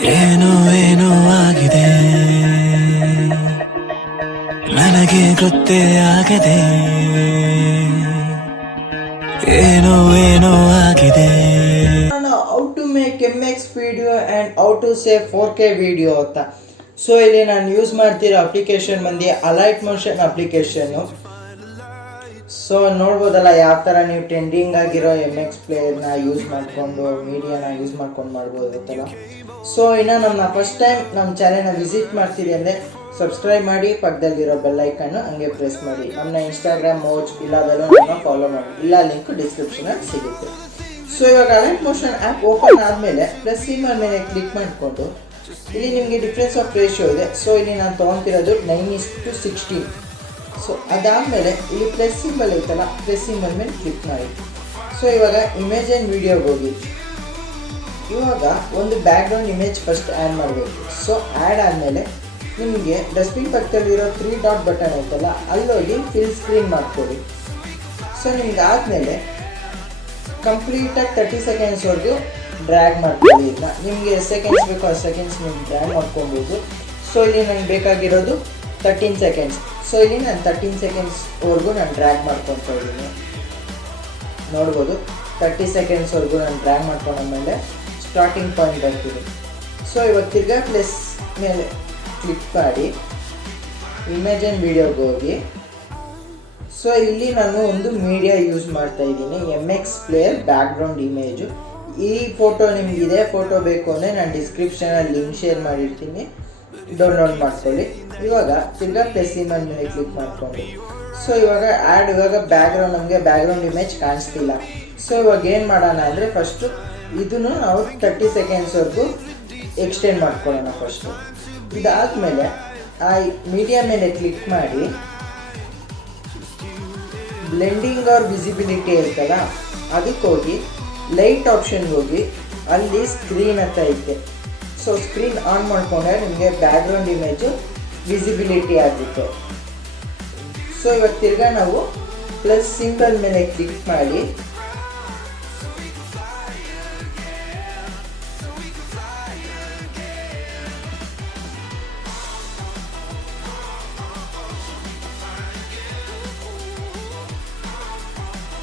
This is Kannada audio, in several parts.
ಏನೋ ಏನೋ ಆಗಿದೆ ನನಗೆ ಗೊತ್ತೇ ಆಗದೆ ಏನೋ ಏನೋ ಆಗಿದೆ. How to make MX video and how to save 4K video ಅಂತ. ಸೊ ಇಲ್ಲಿ ನಾನು ಯೂಸ್ ಮಾಡ್ತಿರೋ ಅಪ್ಲಿಕೇಶನ್ ಬಂದು Alight Motion ಅಪ್ಲಿಕೇಶನ್. ಸೊ ನೋಡ್ಬೋದಲ್ಲ ಯಾವ ಥರ ನೀವು ಟ್ರೆಂಡಿಂಗ್ ಆಗಿರೋ MX ಪ್ಲೇಯರ್ನ ಯೂಸ್ ಮಾಡಿಕೊಂಡು ಮೀಡಿಯಾನ ಯೂಸ್ ಮಾಡ್ಕೊಂಡು ಮಾಡ್ಬೋದತ್ತಲ್ಲ. ಸೊ ಇನ್ನು ನಮ್ಮ ಫಸ್ಟ್ ಟೈಮ್ ನಮ್ಮ ಚಾನೆಲ್ನ ವಿಸಿಟ್ ಮಾಡ್ತೀರಿ ಅಂದರೆ ಸಬ್ಸ್ಕ್ರೈಬ್ ಮಾಡಿ, ಪಕ್ಕದಲ್ಲಿರೋ ಬೆಲ್ ಐಕನ್ನು ಹಂಗೆ ಪ್ರೆಸ್ ಮಾಡಿ. ನಮ್ಮ ಇನ್ಸ್ಟಾಗ್ರಾಮ್ ಮೋಜ್ ಇಲ್ಲದಲ್ಲೂ ನಮ್ಮ ಫಾಲೋ ಮಾಡಿ, ಇಲ್ಲ ಲಿಂಕ್ ಡಿಸ್ಕ್ರಿಪ್ಷನಲ್ಲಿ ಸಿಗುತ್ತೆ. ಸೊ ಇವಾಗ ಅಲೈಟ್ ಮೋಷನ್ ಆ್ಯಪ್ ಓಪನ್ ಆದಮೇಲೆ ಪ್ಲಸ್ ಸಿಂಬಲ್ ಮೇಲೆ ಕ್ಲಿಕ್ ಮಾಡಿಕೊಂಡು ಇಲ್ಲಿ ನಿಮಗೆ ಡಿಫ್ರೆನ್ಸ್ ಆಫ್ ರೇಷಿಯೋ ಇದೆ. ಸೊ ಇಲ್ಲಿ ನಾನು ತೊಗೊತಿರೋದು 9:16. ಸೊ ಅದಾದಮೇಲೆ ಇಲ್ಲಿ ಪ್ಲಸ್ ಸಿಂಬಲ್ ಐತಲ್ಲ, ಪ್ಲಸ್ ಸಿಂಬಲ್ ಮೇಲೆ ಕ್ಲಿಕ್ ಮಾಡಿ. ಸೊ ಇವಾಗ ಇಮೇಜ್ ಆ್ಯಂಡ್ ವಿಡಿಯೋಗೆ ಹೋಗಿ ಇವಾಗ ಒಂದು ಬ್ಯಾಕ್ಗ್ರೌಂಡ್ ಇಮೇಜ್ ಫಸ್ಟ್ ಆ್ಯಡ್ ಮಾಡಬೇಕು. ಸೊ ಆ್ಯಡ್ ಆದಮೇಲೆ ನಿಮಗೆ ಡಸ್ಟ್ಬಿನ್ ಪಕ್ಕದಲ್ಲಿರೋ 3 ಡಾಟ್ ಬಟನ್ ಐತಲ್ಲ, ಅಲ್ಲೋಗಿ ಫಿಲ್ ಸ್ಕ್ರೀನ್ ಮಾಡ್ಕೊಳ್ಳಿ. ಸೊ ನಿಮ್ಗೆ ಆದಮೇಲೆ ಕಂಪ್ಲೀಟಾಗಿ 30 ಸೆಕೆಂಡ್ಸ್ವರೆಗೂ ಡ್ರ್ಯಾಗ್ ಮಾಡ್ಕೊಳ್ಳಿ. ಇದನ್ನ ನಿಮಗೆ ಎಷ್ಟು ಸೆಕೆಂಡ್ಸ್ ಬೇಕೋ ಅಷ್ಟು ಸೆಕೆಂಡ್ಸ್ ನೀವು ಡ್ರ್ಯಾಗ್ ಮಾಡ್ಕೊಬೋದು. ಸೊ ಇಲ್ಲಿ ನನಗೆ ಬೇಕಾಗಿರೋದು 13 ಸೆಕೆಂಡ್ಸ್. ಸೊ ಇಲ್ಲಿ ನಾನು 13 ಸೆಕೆಂಡ್ಸ್ವರೆಗೂ ನಾನು ಡ್ರ್ಯಾಗ್ ಮಾಡ್ಕೊತಾ ಇದ್ದೀನಿ. ನೋಡ್ಬೋದು 30 ಸೆಕೆಂಡ್ಸ್ವರೆಗೂ ನಾನು ಡ್ರ್ಯಾಗ್ ಮಾಡ್ಕೊಂಡಾದ್ಮೇಲೆ ಸ್ಟಾರ್ಟಿಂಗ್ ಪಾಯಿಂಟ್ ಬರ್ತೀನಿ. ಸೊ ಇವಾಗ ತಿರ್ಗಾ ಪ್ಲಸ್ ಮೇಲೆ ಕ್ಲಿಕ್ ಮಾಡಿ ಇಮೇಜ್ ಆ್ಯಂಡ್ ವಿಡಿಯೋಗೆ ಹೋಗಿ. ಸೊ ಇಲ್ಲಿ ನಾನು ಒಂದು ಮೀಡಿಯಾ ಯೂಸ್ ಮಾಡ್ತಾ ಇದ್ದೀನಿ, MX ಪ್ಲೇಯರ್ ಬ್ಯಾಕ್ಗ್ರೌಂಡ್ ಇಮೇಜು. ಈ ಫೋಟೋ ನಿಮಗಿದೆ, ಫೋಟೋ ಬೇಕು ಅಂದರೆ ನಾನು ಡಿಸ್ಕ್ರಿಪ್ಷನಲ್ಲಿ ಲಿಂಕ್ ಶೇರ್ ಮಾಡಿರ್ತೀನಿ, ಡೌನ್ಲೋಡ್ ಮಾಡ್ಕೊಳ್ಳಿ. ಇವಾಗ ತಿರ್ಗಾ ಪ್ಲಸ್ ಸಿಂಬಲ್ ಮೇಲೆ ಕ್ಲಿಕ್ ಮಾಡಿಕೊಂಡು ಸೊ ಇವಾಗ ಬ್ಯಾಕ್ಗ್ರೌಂಡ್ ನಮಗೆ ಬ್ಯಾಕ್ಗ್ರೌಂಡ್ ಇಮೇಜ್ ಕಾಣಿಸ್ತಿಲ್ಲ. ಸೊ ಇವಾಗ ಏನು ಮಾಡೋಣ ಅಂದರೆ ಫಸ್ಟು ಇದನ್ನು ನಾವು 30 ಸೆಕೆಂಡ್ಸ್ವರೆಗೂ ಎಕ್ಸ್ಟೆಂಡ್ ಮಾಡ್ಕೊಳ್ಳೋಣ ಫಸ್ಟು. ಇದಾದಮೇಲೆ ಆ ಮೀಡಿಯಾ ಮೇಲೆ ಕ್ಲಿಕ್ ಮಾಡಿ ಬ್ಲೆಂಡಿಂಗ್ ಆರ್ ವಿಸಿಬಿಲಿಟಿ ಇರ್ತಲ್ಲ ಅದಕ್ಕೆ ಹೋಗಿ ಲೈಟ್ ಆಪ್ಷನ್ಗೆ ಹೋಗಿ ಅಲ್ಲಿ ಸ್ಕ್ರೀನ್ ಅಂತ ಐತೆ. ಸೊ ಸ್ಕ್ರೀನ್ ಆನ್ ಮಾಡಿಕೊಂಡ್ರೆ ನಿಮಗೆ ಬ್ಯಾಕ್ಗ್ರೌಂಡ್ ಇಮೇಜು ವಿಸಿಬಿಲಿಟಿ ಆಗುತ್ತೆ. ಸೊ ಇವಾಗ ತಿರ್ಗಾ ನಾವು ಪ್ಲಸ್ ಸಿಂಬಲ್ ಮೇಲೆ ಕ್ಲಿಕ್ ಮಾಡಿ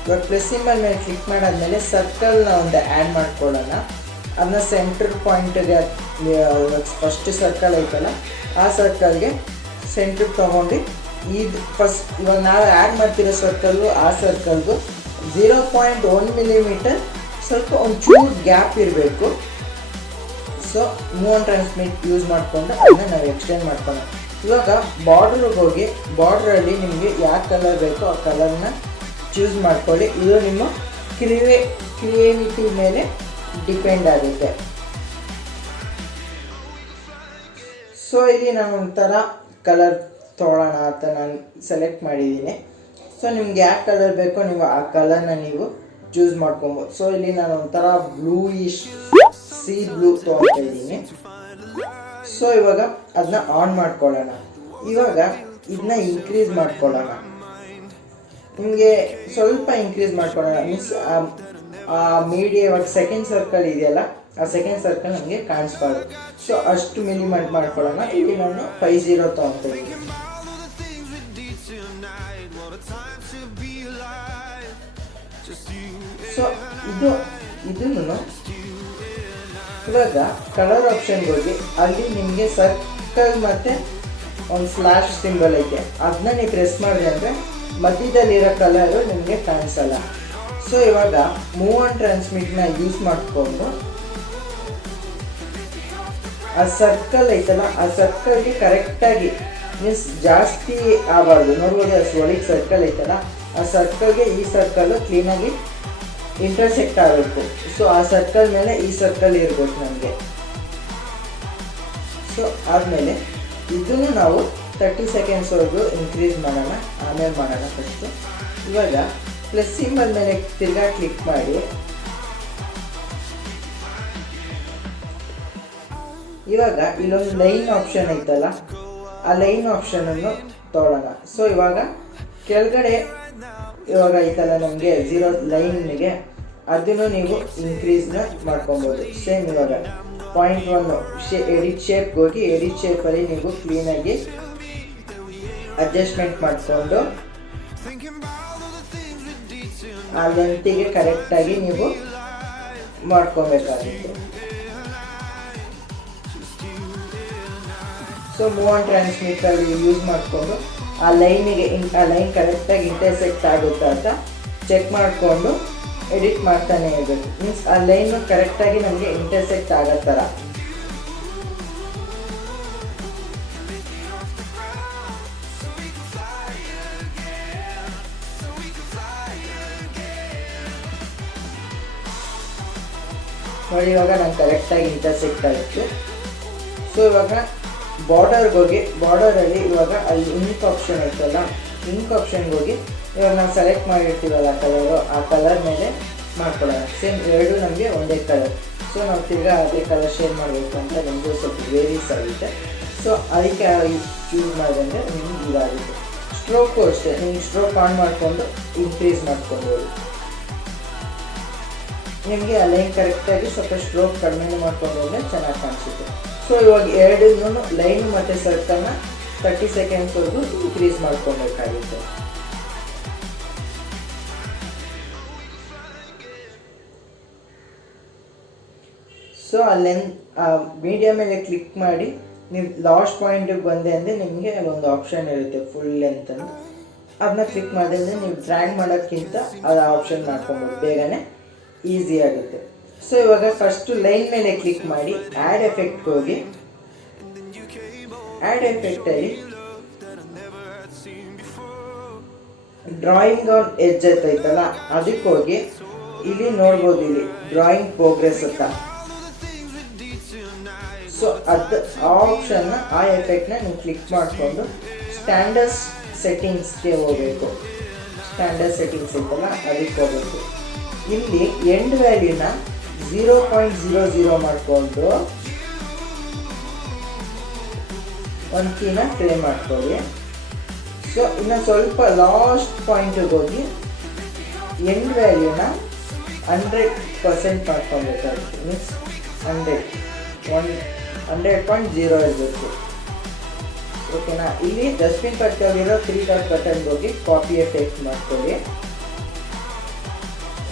ಇವಾಗ ಪ್ಲಸ್ ಸಿಂಬಲ್ ಮೇಲೆ ಕ್ಲಿಕ್ ಮಾಡಾದ್ಮೇಲೆ ಸರ್ಕಲ್ನ ಒಂದು ಆ್ಯಡ್ ಮಾಡ್ಕೊಳ್ಳೋಣ. ಅದನ್ನ ಸೆಂಟ್ರ್ ಪಾಯಿಂಟ್ಗೆ ಫಸ್ಟ್ ಸರ್ಕಲ್ ಐತಲ್ಲ ಆ ಸರ್ಕಲ್ಗೆ ಸೆಂಟ್ರಿಗೆ ತೊಗೊಂಡು ಇದು ಫಸ್ಟ್ ಇವಾಗ ನಾವು ಆ್ಯಡ್ ಮಾಡ್ತಿರೋ ಸರ್ಕಲ್ಲು ಆ ಸರ್ಕಲ್ಗೂ 0.1 ಮಿಲಿಮೀಟರ್ ಸ್ವಲ್ಪ ಒಂಚೂರು ಗ್ಯಾಪ್ ಇರಬೇಕು. So move and transmit use ಮಾಡಿಕೊಂಡು ಅದನ್ನ ನಾವು ಎಕ್ಸ್ಟೆಂಡ್ ಮಾಡ್ಕೊಳ್ಳೋಣ. ಇವಾಗ ಬಾರ್ಡ್ರಿಗೆ ಹೋಗಿ ಬಾರ್ಡ್ರಲ್ಲಿ ನಿಮಗೆ ಯಾವ ಕಲರ್ ಬೇಕೋ ಆ ಕಲರ್ನ ಚೂಸ್ ಮಾಡ್ಕೊಳ್ಳಿ. ಇದು ನಿಮ್ಮ ಕ್ರಿಯೇಟಿವಿಟಿ ಮೇಲೆ ಡಿಪೆಂಡ್ ಆಗುತ್ತೆ. ಸೊ ಇಲ್ಲಿ ನಾನು ಒಂಥರ ಕಲರ್ ತೊಗೊಳ್ಳೋಣ ಅಂತ ನಾನು ಸೆಲೆಕ್ಟ್ ಮಾಡಿದ್ದೀನಿ. ಸೊ ನಿಮ್ಗೆ ಯಾವ ಕಲರ್ ಬೇಕೋ ನೀವು ಆ ಕಲರ್ನ ನೀವು ಚೂಸ್ ಮಾಡ್ಕೊಬೋದು. ಸೊ ಇಲ್ಲಿ ನಾನು ಒಂಥರ ಬ್ಲೂಯಿಶ್ ಸಿ ಬ್ಲೂ ತೊಗೊಳ್ತಾ ಇದ್ದೀನಿ. ಸೊ ಇವಾಗ ಅದನ್ನ ಆನ್ ಮಾಡ್ಕೊಳ್ಳೋಣ. ಇವಾಗ ಇದನ್ನ ಇನ್ಕ್ರೀಸ್ ಮಾಡ್ಕೊಳ್ಳೋಣ. ನಿಮಗೆ ಸ್ವಲ್ಪ ಇನ್ಕ್ರೀಸ್ ಮಾಡ್ಕೊಳ್ಳೋಣ. ಮೀನ್ಸ್ ಆ ಮೀಡಿಯಾ ಇವಾಗ ಸೆಕೆಂಡ್ ಸರ್ಕಲ್ ಇದೆಯಲ್ಲ ಆ ಸೆಕೆಂಡ್ ಸರ್ಕಲ್ ನಮಗೆ ಕಾಣಿಸ್ಬಾರ್ದು. ಸೊ ಅಷ್ಟು ಮಿನಿಮೈಟ್ ಮಾಡ್ಕೊಳ್ಳೋಣ. ಇಲ್ಲಿ ನಾನು 50 ತೊಗೊಳ್ತಾ ಇದ್ದೀನಿ. ಸೊ ಇದನ್ನು ಇವಾಗ ಕಲರ್ ಆಪ್ಷನ್ಗೆ ಹೋಗಿ ಅಲ್ಲಿ ನಿಮಗೆ ಸರ್ಕಲ್ ಮತ್ತು ಒಂದು ಸ್ಲ್ಯಾಶ್ ಸಿಂಬಲ್ ಐತೆ, ಅದನ್ನ ನೀವು ಪ್ರೆಸ್ ಮಾಡಿದೆ ಅಂದರೆ ಮಧ್ಯದಲ್ಲಿರೋ ಕಲರು ನಿಮಗೆ ಕಾಣಿಸಲ್ಲ. ಸೊ ಇವಾಗ ಮೂವ್ ಆ್ಯಂಡ್ ಟ್ರಾನ್ಸ್ಮಿಟ್ನ ಯೂಸ್ ಮಾಡಿಕೊಂಡು ಆ ಸರ್ಕಲ್ ಐತಲ್ಲ ಆ ಸರ್ಕಲ್ಗೆ ಕರೆಕ್ಟಾಗಿ ಮೀನ್ಸ್ ಜಾಸ್ತಿ ಆಗಬಾರ್ದು. ನೋಡ್ಬೋದು ಅಷ್ಟು ಒಳಗೆ ಸರ್ಕಲ್ ಐತಲ್ಲ ಆ ಸರ್ಕಲ್ಗೆ ಈ ಸರ್ಕಲ್ಲು ಕ್ಲೀನಾಗಿ ಇಂಟರ್ಸೆಕ್ಟ್ ಆಗಬೇಕು. ಸೊ ಆ ಸರ್ಕಲ್ ಮೇಲೆ ಈ ಸರ್ಕಲ್ ಇರ್ಬೇಕು ನಮಗೆ. ಸೊ ಆದಮೇಲೆ ಇದನ್ನು ನಾವು 30 ಸೆಕೆಂಡ್ಸ್ವರೆಗೂ ಇನ್ಕ್ರೀಸ್ ಮಾಡೋಣ, ಆಮೇಲೆ ಮಾಡೋಣ ಫಸ್ಟು. ಇವಾಗ ಪ್ಲಸ್ ಸಿಂಬಲ್ ಮೇಲೆ ತಿರ್ಗಾ ಕ್ಲಿಕ್ ಮಾಡಿ ಇವಾಗ ಇಲ್ಲೊಂದು ಲೈನ್ ಆಪ್ಷನ್ ಐತಲ್ಲ ಆ ಲೈನ್ ಆಪ್ಷನನ್ನು ತೊಗೊಳ್ಳೋಣ. ಸೊ ಇವಾಗ ಕೆಳಗಡೆ ಇವಾಗ ಐತಲ್ಲ ನಮಗೆ 0 ಲೈನ್ಗೆ ಅದನ್ನು ನೀವು ಇನ್ಕ್ರೀಸ್ನ ಮಾಡ್ಕೊಬೋದು. ಸೇಮ್ ಇವಾಗ ಪಾಯಿಂಟ್ 1 ಎಡಿಟ್ ಶೇಪ್ಗೆ ಹೋಗಿ ಎಡಿಟ್ ಶೇಪಲ್ಲಿ ನೀವು ಕ್ಲೀನಾಗಿ ಅಡ್ಜಸ್ಟ್ಮೆಂಟ್ ಮಾಡಿಕೊಂಡು ಆ ಲೆಂತಿಗೆ ಕರೆಕ್ಟಾಗಿ ನೀವು ಮಾಡ್ಕೊಬೇಕಾಗುತ್ತೆ. ಸೊ ಮೂವ್ ಆನ್ ಟ್ರಾನ್ಸ್ಮಿಟಲ್ಲಿ ಯೂಸ್ ಮಾಡಿಕೊಂಡು ಆ ಲೈನ್ ಕರೆಕ್ಟಾಗಿ ಇಂಟರ್ಸೆಕ್ಟ್ ಆಗುತ್ತಾ ಅಂತ ಚೆಕ್ ಮಾಡಿಕೊಂಡು ಎಡಿಟ್ ಮಾಡ್ತಾನೆ ಇರಬೇಕು. ಮೀನ್ಸ್ ಆ ಲೈನು ಕರೆಕ್ಟಾಗಿ ನಮಗೆ ಇಂಟರ್ಸೆಕ್ಟ್ ಆಗೋ ಥರ. ನೋಡಿ ಇವಾಗ ನಾನು ಕರೆಕ್ಟಾಗಿ ಇಂಟರ್ಸೆಕ್ಟ್ ಆಯಿತು. ಸೊ ಇವಾಗ ಬಾರ್ಡರ್ಗೆ ಹೋಗಿ ಬಾರ್ಡರಲ್ಲಿ ಇವಾಗ ಅಲ್ಲಿ ಇಂಕ್ ಆಪ್ಷನ್ ಐತಲ್ಲ, ಇಂಕ್ ಆಪ್ಷನ್ಗೆ ಹೋಗಿ ಇವಾಗ ನಾವು ಸೆಲೆಕ್ಟ್ ಮಾಡಿರ್ತೀವಲ್ಲ ಕಲರು, ಆ ಕಲರ್ ಮೇಲೆ ಮಾಡ್ಕೊಳ್ಳೋಣ. ಸೇಮ್ ಎರಡು ನಮಗೆ ಒಂದೇ ಕಲರ್. ಸೊ ನಾವು ತಿರ್ಗಾ ಅದೇ ಕಲರ್ ಶೇರ್ ಮಾಡಬೇಕು ಅಂತ ನಿಮಗೂ ಸ್ವಲ್ಪ ವೇರೀಸ್ ಆಗುತ್ತೆ. ಸೊ ಅದಕ್ಕೆ ಚೂಸ್ ಮಾಡಿದಂಗೆ ನಿಮ್ಗೆ ಇದಾಗುತ್ತೆ. ಸ್ಟ್ರೋಕು ಅಷ್ಟೇ, ನೀವು ಸ್ಟ್ರೋಕ್ ಆನ್ ಮಾಡಿಕೊಂಡು ಇನ್ಕ್ರೀಸ್ ಮಾಡ್ಕೊಬೋದು. ನಿಮಗೆ ಆ ಲೈನ್ ಕರೆಕ್ಟಾಗಿ ಸ್ವಲ್ಪ ಸ್ಟ್ರೋಕ್ ಕಡಿಮೆ ಮಾಡ್ಕೊಂಡು ಹೋದರೆ ಚೆನ್ನಾಗಿ ಕಾಣಿಸುತ್ತೆ. ಸೊ ಇವಾಗ ಎರಡನ್ನೂ ಲೈನ್ ಮತ್ತು ಸರ್ಕಲ್ನ 30 ಸೆಕೆಂಡ್ಸ್ವರೆಗೂ ಇನ್ಕ್ರೀಸ್ ಮಾಡ್ಕೊಬೇಕಾಗುತ್ತೆ. ಸೊ ಆ ಮೀಡಿಯಾ ಮೇಲೆ ಕ್ಲಿಕ್ ಮಾಡಿ ನೀವು ಲಾಸ್ಟ್ ಪಾಯಿಂಟಿಗೆ ಬಂದೆ ಅಂದರೆ ನಿಮಗೆ ಒಂದು ಆಪ್ಷನ್ ಇರುತ್ತೆ ಫುಲ್ ಲೆಂತ್ ಅಂತ. ಅದನ್ನ ಕ್ಲಿಕ್ ಮಾಡಿದ್ರೆ ನೀವು ಡ್ರ್ಯಾಗ್ ಮಾಡೋಕ್ಕಿಂತ ಅದು ಆಪ್ಷನ್ ಮಾಡ್ಕೊಬೋದು, ಬೇಗನೆ ಈಸಿ ಆಗುತ್ತೆ. ಸೊ ಇವಾಗ ಫಸ್ಟು ಲೈನ್ ಮೇಲೆ ಕ್ಲಿಕ್ ಮಾಡಿ ಆ್ಯಡ್ ಎಫೆಕ್ಟ್ಗೆ ಹೋಗಿ ಆ್ಯಡ್ ಎಫೆಕ್ಟಲ್ಲಿ ಡ್ರಾಯಿಂಗ್ ಆನ್ ಎಡ್ಜ್ ಐತಲ್ಲ ಅದಕ್ಕೆ ಹೋಗಿ ಇಲ್ಲಿ ನೋಡ್ಬೋದು, ಇಲ್ಲಿ ಡ್ರಾಯಿಂಗ್ ಪ್ರೋಗ್ರೆಸ್ ಅಂತ. ಸೊ ಅದು ಆ ಆಪ್ಷನ್ನ ಆ ಎಫೆಕ್ಟ್ನ ನೀವು ಕ್ಲಿಕ್ ಮಾಡಿಕೊಂಡು ಸ್ಟ್ಯಾಂಡರ್ಡ್ ಸೆಟ್ಟಿಂಗ್ಸ್ಗೆ ಹೋಗಬೇಕು. ಸ್ಟ್ಯಾಂಡರ್ಡ್ ಸೆಟ್ಟಿಂಗ್ಸ್ ಐತಲ್ಲ ಅದಕ್ಕೆ ಹೋಗಬೇಕು. ಇಲ್ಲಿ ಎಂಡ್ ವ್ಯಾಲ್ಯೂನ 0.00 ಮಾಡಿಕೊಂಡು ಒಂದು ಕೀನ ಪ್ಲೇ ಮಾಡ್ಕೊಳ್ಳಿ. ಸೊ ಇನ್ನು ಸ್ವಲ್ಪ ಲಾಸ್ಟ್ ಪಾಯಿಂಟಿಗೆ ಹೋಗಿ ಎಂಡ್ ವ್ಯಾಲ್ಯೂನ 100% ಮಾಡ್ಕೊಬೇಕಾಗುತ್ತೆ. ಮೀನ್ಸ್ 100.0 ಇರಬೇಕು. ಓಕೆನಾ? ಇಲ್ಲಿ ಡಸ್ಟ್ಬಿನ್ ಪಕ್ಕದಲ್ಲಿರೋ 3 ಡಾಟ್ ಬಟನ್ಗೆ ಹೋಗಿ ಕಾಪಿ ಎಫೆಕ್ಟ್ ಮಾಡ್ಕೊಳ್ಳಿ.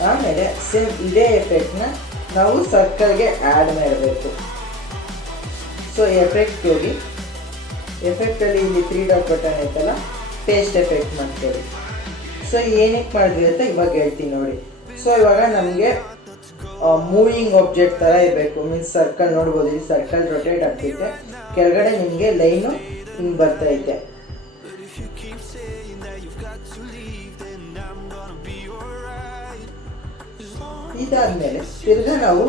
ಆಮೇಲೆ ಸೇಮ್ ಇದೇ ಎಫೆಕ್ಟ್ನ ನಾವು ಸರ್ಕಲ್ಗೆ ಆ್ಯಡ್ ಮಾಡಬೇಕು. ಸೊ ಎಫೆಕ್ಟ್ ಹೋಗಿ ಎಫೆಕ್ಟಲ್ಲಿ ಇಲ್ಲಿ 3 ಡಾಟ್ ಬಟನ್ ಐತಲ್ಲ, ಪೇಸ್ಟ್ ಎಫೆಕ್ಟ್ ಮಾಡ್ಕೊಳ್ಳಿ. ಸೊ ಏನಕ್ಕೆ ಮಾಡಿದ್ವಿ ಅಂತ ಇವಾಗ ಹೇಳ್ತೀನಿ ನೋಡಿ. ಸೊ ಇವಾಗ ನಮಗೆ ಮೂವಿಂಗ್ ಆಬ್ಜೆಕ್ಟ್ ಥರ ಇರಬೇಕು. ಮೀನ್ಸ್ ಸರ್ಕಲ್ ನೋಡ್ಬೋದು, ಇಲ್ಲಿ ಸರ್ಕಲ್ ರೊಟೇಟ್ ಆಗ್ತೈತೆ, ಕೆಳಗಡೆ ನಿಮಗೆ ಲೈನು ಹಿಂಗೆ ಬರ್ತೈತೆ. ಇದಾದ್ಮೇಲೆ ತಿರ್ಗಾ ನಾವು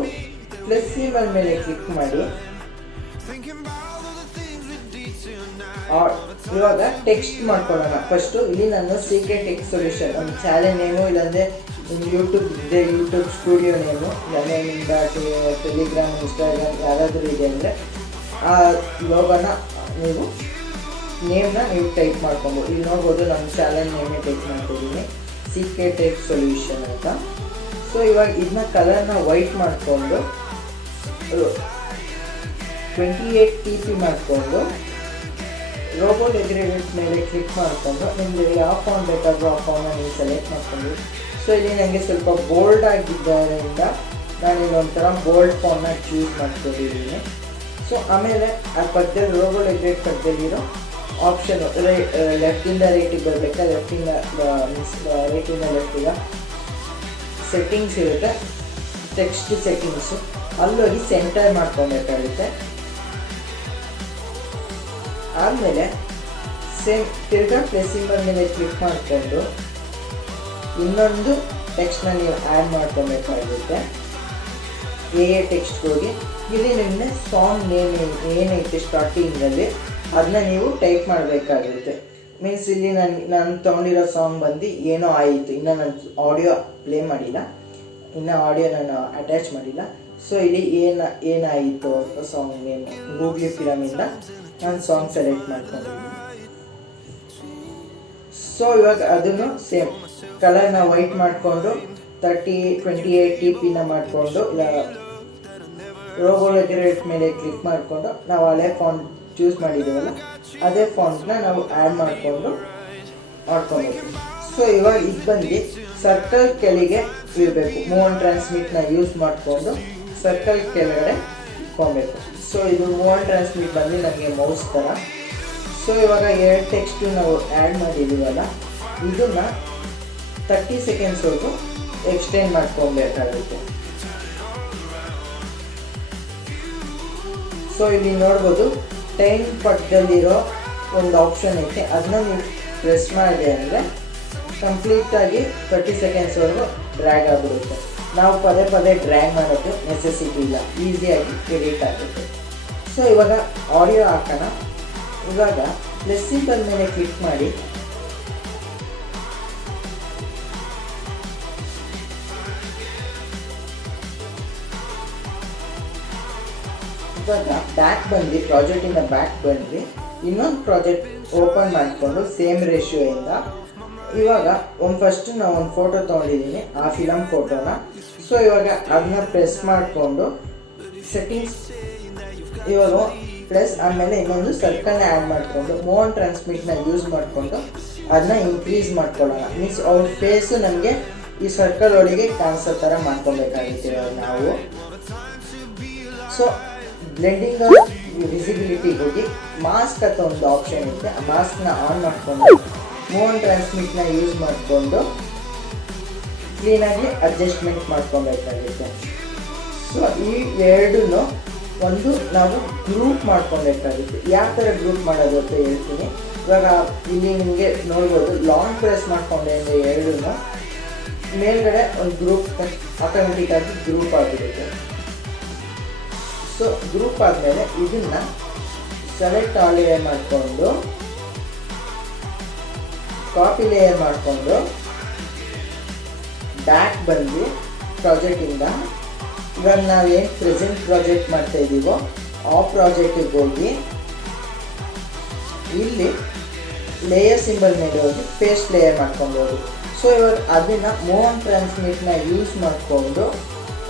ಪ್ಲಸ್ ಸಿಂಬಲ್ ಮೇಲೆ ಕ್ಲಿಕ್ ಮಾಡಿ ಇವಾಗ ಟೆಕ್ಸ್ಟ್ ಮಾಡ್ಕೊಳ್ಳೋಣ. ಫಸ್ಟು ಇಲ್ಲಿ ನಾನು ಸೀಕ್ರೆಟ್ ಟೆಕ್ಸ್ಟ್ ಸೊಲ್ಯೂಷನ್ ಒಂದು ಚಾನೆಲ್ ನೇಮು, ಇಲ್ಲಾಂದರೆ ಯೂಟ್ಯೂಬ್ ಇದೆ ಯೂಟ್ಯೂಬ್ ಸ್ಟುಡಿಯೋ ನೇಮು, ಇಲ್ಲಾಂದರೆ ನಿಮ್ದು ಟೆಲಿಗ್ರಾಮ್ ಇನ್ಸ್ಟಾಗ್ರಾಮ್ ಯಾರಾದರೂ ಇದೆ ಅಂದರೆ ಆ ಲೋಗೋನ ನೀವು ನೇಮ್ನ ನೀವು ಟೈಪ್ ಮಾಡ್ಕೊಬೋದು. ಇಲ್ಲಿ ನೋಡ್ಬೋದು ನಮ್ಮ ಚಾನೆಲ್ ನೇಮೇ ಟೈಪ್ ಮಾಡ್ತಿದ್ದೀನಿ, ಸೀಕ್ರೆಟ್ ಟೆಕ್ಸ್ಟ್ ಸೊಲ್ಯೂಷನ್ ಅಂತ. ಸೊ ಇವಾಗ ಇದನ್ನ ಕಲರ್ನ ವೈಟ್ ಮಾಡಿಕೊಂಡು 28 TP ಮಾಡಿಕೊಂಡು ರೋಬೋಟ್ ಎಗ್ರಿಗೇಟ್ ಮೇಲೆ ಕ್ಲಿಕ್ ಮಾಡಿಕೊಂಡು ನಿಮಗೆ ಯಾವ ಫಾಂಟ್ ಬೇಕಾದರೂ ಆ ಫಾಂಟ್ನ ನೀವು ಸೆಲೆಕ್ಟ್ ಮಾಡ್ಕೊಂಡು. ಸೊ ಇಲ್ಲಿ ನನಗೆ ಸ್ವಲ್ಪ ಬೋಲ್ಡ್ ಆಗಿದ್ದರಿಂದ ನಾನು ಇಲ್ಲೊಂಥರ ಬೋಲ್ಡ್ ಫಾಂಟ್ನ ಚೂಸ್ ಮಾಡ್ಕೊಂಡಿದ್ದೀನಿ. ಸೊ ಆಮೇಲೆ ಆ ಪಕ್ಕದಲ್ಲಿ ರೋಬೋಟ್ ಎಗ್ರಿಗೇಟ್ ಪಕ್ಕದಲ್ಲಿರೋ ಆಪ್ಷನ್ ಲೆಫ್ಟಿಂದ ರೈಟಿಗೆ ಬರಬೇಕಾ, ಲೆಫ್ಟಿಂದ ಮೀನ್ಸ್ ರೈಟಿಂದ ಲೆಫ್ಟಿಗೆ ಸೆಟ್ಟಿಂಗ್ಸ್ ಇರುತ್ತೆ, ಟೆಕ್ಸ್ಟ್ ಸೆಟ್ಟಿಂಗ್ಸು, ಅಲ್ಲೋಗಿ ಸೆಂಟರ್ ಮಾಡ್ಕೊಬೇಕಾಗುತ್ತೆ. ಆದಮೇಲೆ ಸೇಮ್ ತಿರ್ಗಾ ಪ್ಲಸ್ ಸಿಂಬಲ್ ಮೇಲೆ ಕ್ಲಿಕ್ ಮಾಡಿಕೊಂಡು ಇನ್ನೊಂದು ಟೆಕ್ಸ್ಟ್ನ ನೀವು ಆ್ಯಡ್ ಮಾಡ್ಕೊಬೇಕಾಗುತ್ತೆ. ಟೆಕ್ಸ್ಟ್ಗೆ ಹೋಗಿ ಇಲ್ಲಿ ನಿಮಗೆ ಸಾಂಗ್ ನೇಮ್ ಏನೈತೆ ಸ್ಟಾರ್ಟಿಂಗಲ್ಲಿ ಅದನ್ನ ನೀವು ಟೈಪ್ ಮಾಡಬೇಕಾಗುತ್ತೆ. ಮೀನ್ಸ್ ಇಲ್ಲಿ ನಾನು ತೊಗೊಂಡಿರೋ ಸಾಂಗ್ ಬಂದು ಏನೋ ಆಯಿತು, ಇನ್ನು ನಾನು ಆಡಿಯೋ ಪ್ಲೇ ಮಾಡಿಲ್ಲ, ಇನ್ನು ಆಡಿಯೋ ನಾನು ಅಟ್ಯಾಚ್ ಮಾಡಿಲ್ಲ. ಸೊ ಇಲ್ಲಿ ಏನಾಯಿತು ಅಂತ ಸಾಂಗ್ ನೇಮ್ ಗೂಗ್ಲಿ ಫಿಲಮಿಂದ ನಾನು ಸಾಂಗ್ ಸೆಲೆಕ್ಟ್ ಮಾಡ್ಕೊಂಡಿದ್ದೀನಿ. ಸೊ ಇವಾಗ ಅದನ್ನು ಸೇಮ್ ಕಲರ್ನ ವೈಟ್ ಮಾಡಿಕೊಂಡು 28 TPನ ಮಾಡಿಕೊಂಡು ರೋಬೋಲೈಟ್ ಮೇಲೆ ಕ್ಲಿಕ್ ಮಾಡಿಕೊಂಡು ನಾವು ಹಳೆ ಫಾಂಟ್ ಚೂಸ್ ಮಾಡಿದ್ದೀವಲ್ಲ ಅದೇ ಫಾಂಟ್ನ ನಾವು ಆ್ಯಡ್ ಮಾಡಿಕೊಂಡು ಮಾಡ್ಕೊಬೇಕು. ಸೊ ಇವಾಗ ಇದು ಬಂದು ಸರ್ಕಲ್ ಕೆಳಗೆ ಇರಬೇಕು. ಮೂವ್ ಆನ್ ಟ್ರಾನ್ಸ್ಮಿಟ್ನ ಯೂಸ್ ಮಾಡಿಕೊಂಡು ಸರ್ಕಲ್ ಕೆಳಗಡೆ ಇಟ್ಕೊಬೇಕು. ಸೊ ಇದು ಮೂವ್ ಆನ್ ಟ್ರಾನ್ಸ್ಮಿಟ್ ಬಂದು ನಮಗೆ ಮೌಸ್ ಥರ. ಸೊ ಇವಾಗ ಎರಡು ಟೆಕ್ಸ್ಟು ನಾವು ಆ್ಯಡ್ ಮಾಡಿದ್ದೀವಲ್ಲ ಇದನ್ನು 30 ಸೆಕೆಂಡ್ಸ್ವರೆಗೂ ಎಕ್ಸ್ಟೆಂಡ್ ಮಾಡ್ಕೊಬೇಕಾಗುತ್ತೆ. ಸೊ ಇಲ್ಲಿ ನೋಡ್ಬೋದು ಟೈಮ್ ಪಕ್ಕದಲ್ಲಿರೋ ಒಂದು ಆಪ್ಷನ್ ಐತೆ, ಅದನ್ನ ನೀವು ಪ್ರೆಸ್ ಮಾಡಿ ಅಂದರೆ ಕಂಪ್ಲೀಟಾಗಿ 30 ಸೆಕೆಂಡ್ಸ್ವರೆಗೂ ಡ್ರ್ಯಾಗ್ ಆಗಿಬಿಡುತ್ತೆ. ನಾವು ಪದೇ ಪದೇ ಡ್ರ್ಯಾಗ್ ಮಾಡೋದು ನೆಸೆಸಿಟಿ ಇಲ್ಲ, ಈಸಿಯಾಗಿ ಎಡಿಟ್ ಆಗುತ್ತೆ. ಸೊ ಇವಾಗ ಆಡಿಯೋ ಹಾಕೋಣ. ಇವಾಗ ಪ್ಲಸ್ ಸಿಂಬಲ್ ಮೇಲೆ ಕ್ಲಿಕ್ ಮಾಡಿ ಇವಾಗ ಬ್ಯಾಕ್ ಬಂದು ಪ್ರಾಜೆಕ್ಟಿಂದ ಬ್ಯಾಕ್ ಬಂದು ಇನ್ನೊಂದು ಪ್ರಾಜೆಕ್ಟ್ ಓಪನ್ ಮಾಡಿಕೊಂಡು ಸೇಮ್ ರೇಷಿಯೋಯಿಂದ ಇವಾಗ ಫಸ್ಟ್ ನಾವು ಒಂದು ಫೋಟೋ ತೊಗೊಂಡಿದ್ದೀನಿ, ಆ ಫಿಲಮ್ ಫೋಟೋನ. ಸೊ ಇವಾಗ ಅದನ್ನ ಪ್ರೆಸ್ ಮಾಡಿಕೊಂಡು ಸೆಟ್ಟಿಂಗ್ಸ್ ಇವಾಗ ಪ್ಲಸ್ ಆಮೇಲೆ ಇನ್ನೊಂದು ಸರ್ಕಲ್ನ ಆ್ಯಡ್ ಮಾಡಿಕೊಂಡು ಮೂವ್ ಆನ್ ಟ್ರಾನ್ಸ್ಮಿಟ್ನ ಯೂಸ್ ಮಾಡಿಕೊಂಡು ಅದನ್ನ ಇನ್ಕ್ರೀಸ್ ಮಾಡ್ಕೊಳ್ಳೋಣ. ಮೀನ್ಸ್ ಅವ್ರ ಫೇಸು ನಮಗೆ ಈ ಸರ್ಕಲ್ ಒಳಗೆ ಕಾಣಿಸೋ ಥರ ಮಾಡ್ಕೊಬೇಕಾಗುತ್ತೆ ನಾವು. ಸೊ ಬ್ಲೆಂಡಿಂಗ್ ವಿಸಿಬಿಲಿಟಿ ಹೋಗಿ ಮಾಸ್ಕ್ ಅಂತ ಒಂದು ಆಪ್ಷನ್ ಇರುತ್ತೆ, ಆ ಮಾಸ್ಕ್ನ ಆನ್ ಮಾಡಿಕೊಂಡು ಮೂವ್ ಆನ್ ಟ್ರಾನ್ಸ್ಮಿಟ್ನ ಯೂಸ್ ಮಾಡಿಕೊಂಡು ಕ್ಲೀನಾಗಿ ಅಡ್ಜಸ್ಟ್ಮೆಂಟ್ ಮಾಡ್ಕೊಬೇಕಾಗುತ್ತೆ. ಸೊ ಈ ಎರಡೂ ಒಂದು ನಾವು ಗ್ರೂಪ್ ಮಾಡ್ಕೊಬೇಕಾಗುತ್ತೆ. ಯಾವ ಥರ ಗ್ರೂಪ್ ಮಾಡೋದು ಅಂತ ಹೇಳ್ತೀನಿ. ಇವಾಗ ಇಲ್ಲಿ ನಿಮಗೆ ನೋಡ್ಬೋದು ಲಾಂಗ್ ಪ್ರೆಸ್ ಮಾಡ್ಕೊಂಡೆ ಅಂದರೆ ಎರಡೂ ಮೇಲ್ಗಡೆ ಒಂದು ಗ್ರೂಪ್ ಆಟೋಮೆಟಿಕ್ಕಾಗಿ ಗ್ರೂಪ್ ಆಗಿರುತ್ತೆ. ಸೊ ಗ್ರೂಪ್ ಆದಮೇಲೆ ಇದನ್ನು ಸೆಲೆಕ್ಟ್ ಆಲ್ ಲೇಯರ್ ಮಾಡಿಕೊಂಡು ಕಾಪಿ ಲೇಯರ್ ಮಾಡಿಕೊಂಡು ಬ್ಯಾಕ್ ಬಂದು ಪ್ರಾಜೆಕ್ಟಿಂದ ಇವಾಗ ನಾವೇನು ಪ್ರೆಸೆಂಟ್ ಪ್ರಾಜೆಕ್ಟ್ ಮಾಡ್ತಾ ಇದ್ದೀವೋ ಆ ಪ್ರಾಜೆಕ್ಟಿಗೆ ಹೋಗಿ ಇಲ್ಲಿ ಲೇಯರ್ ಸಿಂಬಲ್ ಮೇಲೆ ಹೋಗಿ ಪೇಸ್ಟ್ ಲೇಯರ್ ಮಾಡ್ಕೊಬೋದು. ಸೊ ಇವಾಗ ಅದನ್ನು ಮೂವ್ ಆನ್ ಟ್ರಾನ್ಸ್ಮಿಟ್ನ ಯೂಸ್ ಮಾಡಿಕೊಂಡು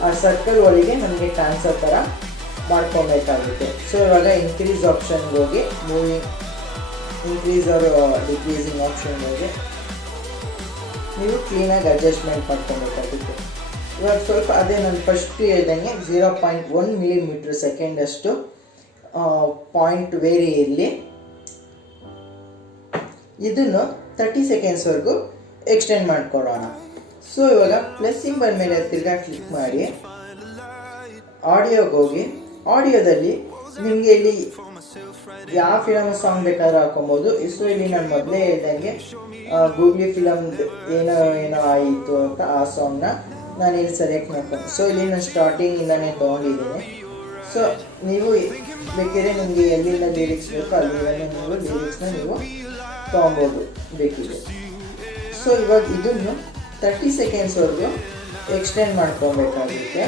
ಆ ಸರ್ಕಲ್ ಒಳಗೆ ನಮಗೆ ಕಾಣಿಸೋ ಥರ ಮಾಡ್ಕೊಬೇಕಾಗುತ್ತೆ. ಸೊ ಇವಾಗ ಇನ್ಕ್ರೀಸ್ ಆಪ್ಷನ್ಗೆ ಹೋಗಿ ಮೂವಿಂಗ್ ಇನ್ಕ್ರೀಸ್ ಆರ್ ಡಿಕ್ರೀಸಿಂಗ್ ಆಪ್ಷನ್ಗೆ ಹೋಗಿ ನೀವು ಕ್ಲೀನಾಗಿ ಅಡ್ಜಸ್ಟ್ಮೆಂಟ್ ಮಾಡ್ಕೊಬೇಕಾಗುತ್ತೆ. ಇವಾಗ ಸ್ವಲ್ಪ ಅದೇ ನಾನು ಫಸ್ಟ್ ಹೇಳ್ದಂಗೆ 0.1 ಮಿಲಿಮೀಟ್ರ್ ಸೆಕೆಂಡಷ್ಟು ಪಾಯಿಂಟ್ ವೇರಿ ಇರಲಿ. ಇದನ್ನು 30 ಸೆಕೆಂಡ್ಸ್ವರೆಗೂ ಎಕ್ಸ್ಟೆಂಡ್ ಮಾಡ್ಕೊಡೋಣ. ಸೊ ಇವಾಗ ಪ್ಲಸ್ ಸಿಂಬಲ್ ಮೇಲೆ ತಿರ್ಗಾ ಕ್ಲಿಕ್ ಮಾಡಿ ಆಡಿಯೋಗೆ ಹೋಗಿ ಆಡಿಯೋದಲ್ಲಿ ನಿಮಗೆ ಇಲ್ಲಿ ಯಾವ ಫಿಲಮ್ ಸಾಂಗ್ ಬೇಕಾದ್ರೂ ಹಾಕೊಬೋದು. ಸೊ ಇಲ್ಲಿ ನಾನು ಮೊದಲೇ ಹೇಳ್ದಂಗೆ ಗೂಗ್ಲಿ ಫಿಲಮ್ ಏನೋ ಆಯಿತು ಅಂತ ಆ ಸಾಂಗ್ನ ನಾನು ಇಲ್ಲಿ ಸೆಲೆಕ್ಟ್ ಮಾಡ್ಕೊಂಡು ಸೊ ಇಲ್ಲಿ ನಾನು ಸ್ಟಾರ್ಟಿಂಗಿಂದನೇ ತೊಗೊಂಡಿದ್ದೀನಿ. ಸೊ ನೀವು ಬೇಕಿದ್ರೆ ನಿಮಗೆ ಎಲ್ಲಿಂದ ಲಿರಿಕ್ಸ್ ಬೇಕೋ ಅಲ್ಲಿಂದಲೇ ನೀವು ಲಿರಿಕ್ಸ್ನ ನೀವು ತೊಗೊಬೋದು ಬೇಕಿದೆ. ಸೊ ಇವಾಗ ಇದನ್ನು 30 ಸೆಕೆಂಡ್ಸ್ವರೆಗೂ ಎಕ್ಸ್ಟೆಂಡ್ ಮಾಡ್ಕೊಬೇಕಾಗುತ್ತೆ.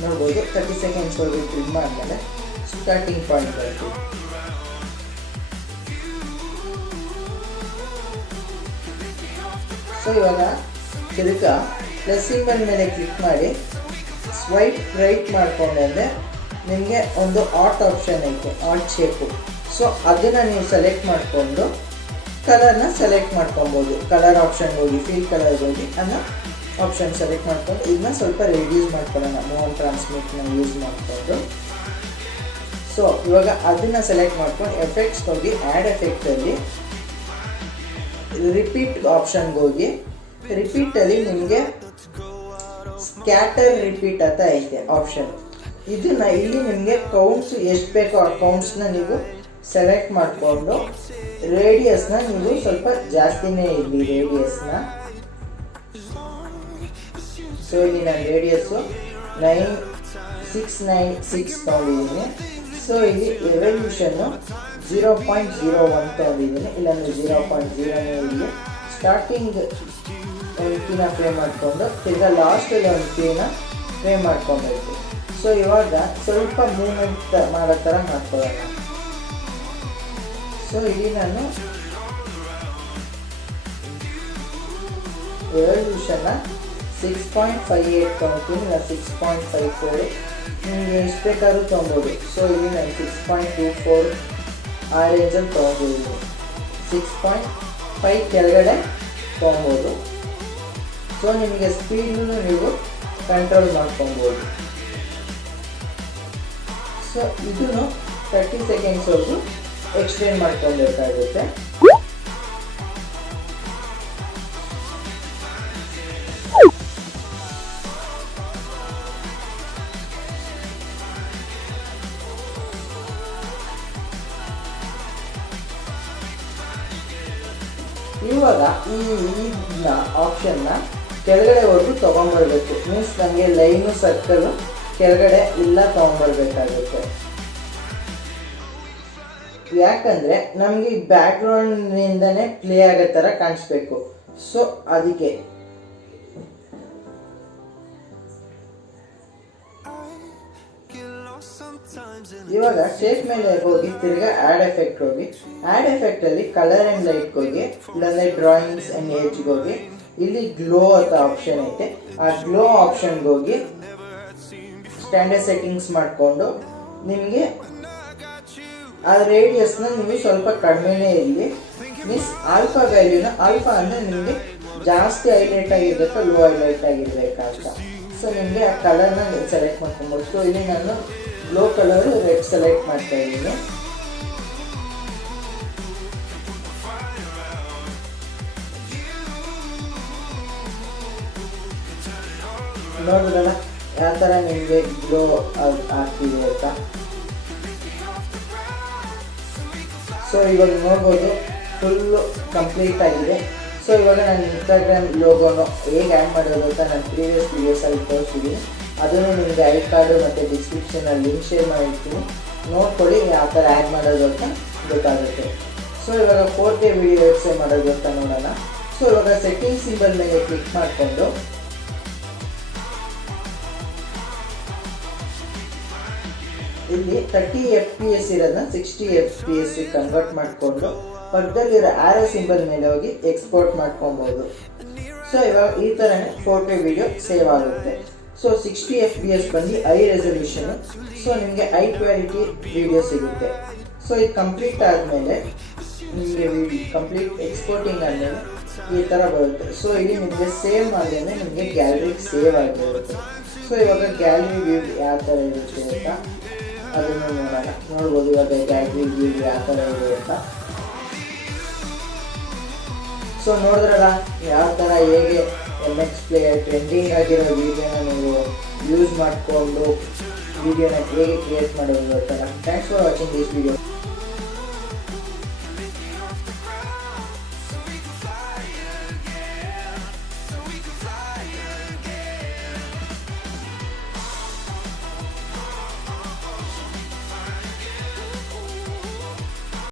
ನೋಡ್ಬೋದು 30 ಸೆಕೆಂಡ್ಸ್ವರೆಗೂ ಕ್ಲಿಕ್ ಮಾಡಿದ್ಮೇಲೆ ಸ್ಟಾರ್ಟಿಂಗ್ ಪಾಯಿಂಟ್ ಬರ್ತೀವಿ. ಸೊ ಇವಾಗ ತಿರ್ಗಾ ಪ್ಲಸ್ ಸಿಂಬಲ್ ಮೇಲೆ ಕ್ಲಿಕ್ ಮಾಡಿ ಸ್ವೈಪ್ ರೈಟ್ ಮಾಡ್ಕೊಂಡ್ರೆ ನಿಮಗೆ ಒಂದು ಆರ್ಟ್ ಆಪ್ಷನ್ ಐತೆ, ಆರ್ಟ್ ಶೇಪು. ಸೊ ಅದನ್ನು ನೀವು ಸೆಲೆಕ್ಟ್ ಮಾಡಿಕೊಂಡು ಕಲರ್ನ ಸೆಲೆಕ್ಟ್ ಮಾಡ್ಕೊಬೋದು. ಕಲರ್ ಆಪ್ಷನ್ಗೆ ಹೋಗಿ ಫೀಲ್ ಕಲರ್ಗೆ ಹೋಗಿ ಅನ್ನೋ ಆಪ್ಷನ್ ಸೆಲೆಕ್ಟ್ ಮಾಡ್ಕೊಂಡು ಇದನ್ನ ಸ್ವಲ್ಪ ರಿಡ್ಯೂಸ್ ಮಾಡ್ಕೊಳ್ಳೋಣ ಮೂವ್ ಆನ್ ಟ್ರಾನ್ಸ್ಮಿಟ್ನ ಯೂಸ್ ಮಾಡಿಕೊಂಡು. ಸೊ ಇವಾಗ ಅದನ್ನು ಸೆಲೆಕ್ಟ್ ಮಾಡ್ಕೊಂಡು ಎಫೆಕ್ಟ್ಸ್ಗೆ ಹೋಗಿ ಆ್ಯಡ್ ಎಫೆಕ್ಟಲ್ಲಿ ರಿಪೀಟ್ ಆಪ್ಷನ್ಗೆ ಹೋಗಿ ರಿಪೀಟಲ್ಲಿ ನಿಮಗೆ ಸ್ಕ್ಯಾಟರ್ ರಿಪೀಟ್ ಅಂತ ಐತೆ ಆಪ್ಷನ್. ಇದನ್ನು ಇಲ್ಲಿ ನಿಮಗೆ ಕೌಂಟ್ಸ್ ಎಷ್ಟು ಬೇಕೋ ಆ ಕೌಂಟ್ಸ್ನ ನೀವು ಸೆಲೆಕ್ಟ್ ಮಾಡಿಕೊಂಡು ರೇಡಿಯಸ್ನ ನೀವು ಸ್ವಲ್ಪ ಜಾಸ್ತಿನೇ ಇರಲಿ ರೇಡಿಯಸ್ನ. ಸೊ ಇಲ್ಲಿ ನಾನು ರೇಡಿಯಸ್ಸು 9696 ತೊಗೊಂಡಿದ್ದೀನಿ. ಸೊ ಇಲ್ಲಿ ಎವಲ್ಯೂಷನ್ನು 0.01 ತೊಗೊಂಡಿದ್ದೀನಿ, ಇಲ್ಲಾಂದರೆ 0.0ನೇ ಇಲ್ಲಿ ಸ್ಟಾರ್ಟಿಂಗ್ ಒಂದು ಕೀನ ಫ್ರೇ ಮಾಡಿಕೊಂಡು ತಿರ್ಗಾ ಲಾಸ್ಟಲ್ಲಿ ಒಂದು ಕೀನ ಫ್ರೇ ಮಾಡ್ಕೊಬೇಕು. ಸೊ ಇವಾಗ ಸ್ವಲ್ಪ ಮೂವ್ಮೆಂಟ್ ಮಾಡೋ ಥರ ಮಾಡ್ಕೊಳ್ಳೋಣ. ಸೊ ಇಲ್ಲಿ ನಾನು ಎವಲ್ಯೂಷನ್ನ 6.58 ತೊಗೊತೀನಿ, ಇಲ್ಲ 6.54 ನಿಮಗೆ ಎಷ್ಟು ಬೇಕಾದ್ರೂ ತೊಗೊಬೋದು. ಸೊ ಇಲ್ಲಿ ನಾನು 6.24 ಆ ರೇಂಜಲ್ಲಿ ತೊಗೊಬೋದು. 6.5 ಕೆಳಗಡೆ ತೊಗೊಬೋದು. ಸೊ ನಿಮಗೆ ಸ್ಪೀಡನ್ನು ನೀವು ಕಂಟ್ರೋಲ್ ಮಾಡ್ಕೊಬೋದು. ಸೊ ಇದನ್ನು 30 ಸೆಕೆಂಡ್ಸ್ವರೆಗೂ ಎಕ್ಸ್ಟೆಂಡ್ ಮಾಡ್ಕೊಬೇಕಾಗುತ್ತೆ. ಇವಾಗ ಈ ಆಪ್ಷನ್ನ ಕೆಳಗಡೆವರೆಗೂ ತೊಗೊಂಬರ್ಬೇಕು. ಮೀನ್ಸ್ ನನಗೆ ಲೈನು ಸರ್ಕಲ್ ಕೆಳಗಡೆ ಇಲ್ಲ ತೊಗೊಂಬರ್ಬೇಕಾಗುತ್ತೆ. ಯಾಕಂದರೆ ನಮಗೆ ಈ ಬ್ಯಾಕ್ಗ್ರೌಂಡ್ನಿಂದನೇ ಪ್ಲೇ ಆಗೋ ಥರ ಕಾಣಿಸ್ಬೇಕು. ಸೊ ಅದಕ್ಕೆ ಇವಾಗ ಶೇಪ್ ಮೇಲೆ ಹೋಗಿ ತಿರ್ಗಾ ಆ್ಯಡ್ ಎಫೆಕ್ಟ್ ಹೋಗಿ, ಆ್ಯಡ್ ಎಫೆಕ್ಟಲ್ಲಿ ಕಲರ್ ಆ್ಯಂಡ್ ಲೈಟ್ಗೆ ಹೋಗಿ, ಇಲ್ಲಾಂದರೆ ಡ್ರಾಯಿಂಗ್ಸ್ ಆ್ಯಂಡ್ ಏಜ್ಗೆ ಹೋಗಿ, ಇಲ್ಲಿ ಗ್ಲೋ ಅಂತ ಆಪ್ಷನ್ ಐತೆ. ಆ ಗ್ಲೋ ಆಪ್ಷನ್ಗೆ ಹೋಗಿ ಸ್ಟ್ಯಾಂಡರ್ಡ್ ಸೆಟ್ಟಿಂಗ್ಸ್ ಮಾಡಿಕೊಂಡು ನಿಮಗೆ ಆ ರೇಡಿಯಸ್ನ ನೀವು ಸ್ವಲ್ಪ ಕಡಿಮೆನೇ ಇರಲಿ. ಮೀನ್ಸ್ ಆಲ್ಫಾ ವ್ಯಾಲ್ಯೂನ, ಆಲ್ಫಾ ಅಂದರೆ ನಿಮಗೆ ಜಾಸ್ತಿ ಹೈಲೈಟ್ ಆಗಿರಬೇಕಾ ಲೋ ಹೈಲೈಟ್ ಆಗಿರಬೇಕಂತ. ಸೊ ನಿಮಗೆ ಆ ಕಲರ್ನ ಸೆಲೆಕ್ಟ್ ಮಾಡ್ಕೊಬೋದು. ಸೊ ಇಲ್ಲಿ ನಾನು ಗ್ಲೋ ಕಲರು ರೆಡ್ ಸೆಲೆಕ್ಟ್ ಮಾಡ್ತಾ ಇದ್ದೀನಿ. ನೋಡಿದ್ರಲ್ಲ ಯಾವ ಥರ ನಿಮಗೆ ಗ್ಲೋ ಆಗ್ತಿದೆ ಅಂತ. ಸೊ ಇವಾಗ ನೋಡ್ಬೋದು ಫುಲ್ಲು ಕಂಪ್ಲೀಟ್ ಆಗಿದೆ. ಸೊ ಇವಾಗ ನಾನು ಇನ್ಸ್ಟಾಗ್ರಾಮ್ ಲೋಗೋನು ಹೇಗೆ ಆ್ಯಡ್ ಮಾಡೋದು ಅಂತ ನಾನು ಪ್ರೀವಿಯಸ್ ವೀಡಿಯೋಸಲ್ಲಿ ತೋರಿಸಿದ್ದೀನಿ. ಅದನ್ನು ನಿಮಗೆ ಐ ಕಾರ್ಡು ಮತ್ತು ಡಿಸ್ಕ್ರಿಪ್ಷನಲ್ಲಿ ಲಿಂಕ್ ಶೇರ್ ಮಾಡಿರ್ತೀನಿ, ನೋಡ್ಕೊಳ್ಳಿ ಯಾವ ಥರ ಆ್ಯಡ್ ಮಾಡೋದು ಅಂತ ಗೊತ್ತಾಗುತ್ತೆ. ಸೊ ಇವಾಗ 4K ವಿಡಿಯೋ ಹೇಗೆ ಮಾಡೋದು ಅಂತ ನೋಡೋಣ. ಸೊ ಇವಾಗ ಸೆಟ್ಟಿಂಗ್ ಸಿಂಬಲ್ ಮೇಲೆ ಕ್ಲಿಕ್ ಮಾಡಿಕೊಂಡು ಇಲ್ಲಿ 30 FPS ಇರೋದನ್ನ 60 FPS ಕನ್ವರ್ಟ್ ಮಾಡಿಕೊಂಡು ಪಕ್ಕದಲ್ಲಿರೋ ಆರೋ ಸಿಂಬಲ್ ಮೇಲೆ ಹೋಗಿ ಎಕ್ಸ್ಪೋರ್ಟ್ ಮಾಡ್ಕೊಬೋದು. ಸೊ ಇವಾಗ ಈ ಥರನೇ 4K ವಿಡಿಯೋ ಸೇವ್ ಆಗುತ್ತೆ. ಸೊ 60 FPS ಬಂದು ಹೈ ರೆಸಲ್ಯೂಷನು. ಸೊ ನಿಮಗೆ ಹೈ ಕ್ವಾಲಿಟಿ ವಿಡಿಯೋ ಸಿಗುತ್ತೆ. ಸೊ ಇದು ಕಂಪ್ಲೀಟ್ ಆದಮೇಲೆ ನಿಮಗೆ ಕಂಪ್ಲೀಟ್ ಎಕ್ಸ್ಪೋರ್ಟಿಂಗ್ ಆದಮೇಲೆ ಈ ಥರ ಬರುತ್ತೆ. ಸೊ ಇಲ್ಲಿ ನಿಮಗೆ ಸೇವ್ ಮಾಡಿದ್ರೆ ನಿಮಗೆ ಗ್ಯಾಲರಿಗೆ ಸೇವ್ ಆಗಿರುತ್ತೆ. ಸೊ ಇವಾಗ ಗ್ಯಾಲರಿ ವ್ಯೂ ಯಾವ ಥರ ಇರುತ್ತೆ ಅಂತ ಅದನ್ನು ನೋಡೋಣ. ನೋಡ್ಬೋದು ಇವಾಗ ಗ್ಯಾಲರಿ ವ್ಯೂ ಯಾವ ಥರ ಇದೆ ಅಂತ. ಸೊ ನೋಡಿದ್ರಲ್ಲ ಯಾವ ಥರ ಹೇಗೆ MX ಪ್ಲೇಯರ್ ಟ್ರೆಂಡಿಂಗ್ ಆಗಿರೋ ವೀಡಿಯೋನ ನೀವು ಯೂಸ್ ಮಾಡಿಕೊಂಡು ವೀಡಿಯೋನ ಹೇಗೆ ಕ್ರಿಯೇಟ್ ಮಾಡೋದು ಗೊತ್ತಲ್ಲ. Thanks for watching this video.